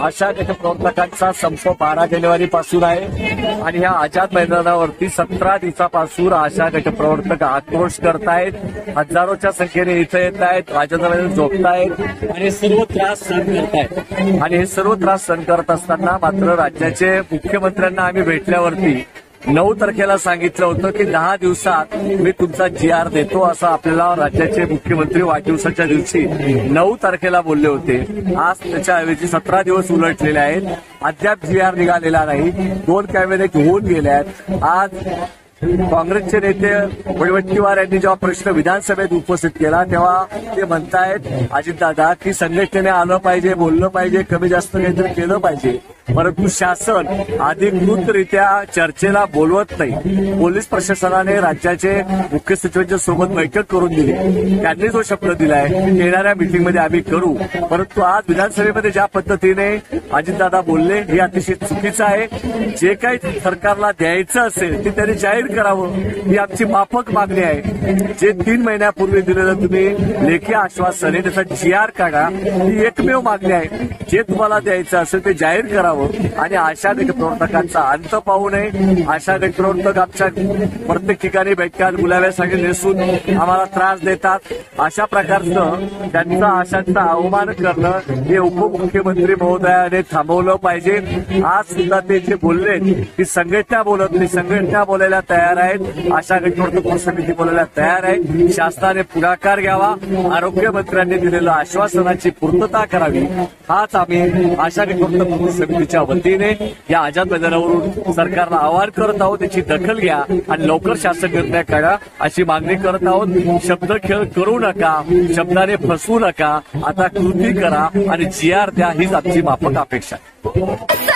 आशा गटप्रवर्तकांचा संप 12 जानेवारी पासून आहे आणि ह्या आझाद मैदानावरती 17 दिवसापासून आशा गटप्रवर्तक आक्रोश करतायत. हजारोच्या संख्येने इथे येत आहेत, आझाद मैदानात झोपतायत आणि सर्व त्रास सहन करतायत. आणि हे सर्व त्रास सहन करत असताना मात्र राज्याचे मुख्यमंत्र्यांना आम्ही भेटल्यावरती 9 तारखेला सांगितलं होतं की 10 दिवसात मी तुमचा GR देतो, असं आपल्याला राज्याचे मुख्यमंत्री वाढदिवसाच्या दिवशी 9 तारखेला बोलले होते. आज त्याच्याऐवजी 17 दिवस उलटलेले आहेत, अद्याप GR निघालेला नाही. 2 कॅमेरे घेऊन गेले आहेत. आज काँग्रेसचे नेते वडेवट्टीवार यांनी जेव्हा प्रश्न विधानसभेत उपस्थित केला तेव्हा ते म्हणतायत अजितदादा की संघटनेने आलं पाहिजे, बोललं पाहिजे, कमी जास्त काहीतरी केलं पाहिजे, परंतु शासन अधिकृतरित्या चर्चेला बोलवत नाही. पोलीस प्रशासनाने राज्याचे मुख्य सचिवांच्या सोबत बैठक करून दिली. त्यांनी जो शब्द दिलाय येणाऱ्या मीटिंगमध्ये आम्ही करू, परंतु आज विधानसभेमध्ये ज्या पद्धतीने अजितदादा बोलले हे अतिशय चुकीचं आहे. जे काही सरकारला द्यायचं असेल ते त्यांनी जाहीर करावं, ही आमची माफक मागणी आहे. जे 3 महिन्यापूर्वी दिलेलं तुम्ही लेखी आश्वासन आहे त्याचा GR काढा, ही एकमेव मागणी आहे. जे तुम्हाला द्यायचं असेल ते जाहीर करावं आणि आशा गटप्रवर्तकांचा अंत पाहू नये. आशा गटप्रवर्तक आमच्या प्रत्येक ठिकाणी बैठकात गुलाब्यासाठी नेसून आम्हाला त्रास देतात. अशा प्रकारचं त्यांचा आशांचा अवमान करणं हे उपमुख्यमंत्री महोदयाने थांबवलं पाहिजे. आज सुद्धा ते जे बोलले की संघटना बोलत नाही, संघटना बोलायला तयार आहेत, आशा गटप्रवर्तक समिती बोलायला तयार आहे. शासनाने पुढाकार घ्यावा, आरोग्यमंत्र्यांनी दिलेलं आश्वासनाची पूर्तता करावी, हाच आम्ही आशा गटप्रवर्तक समितीच्या वतीने या आझाद मैदानावरून सरकारला आवाहन करत आहोत. त्याची दखल घ्या आणि लवकर शासन निर्णय काढा अशी मागणी करत आहोत. शब्द खेळ करू नका, शब्दाने फसवू नका, आता कृती करा आणि GR द्या, हीच आमची माफक अपेक्षा आहे.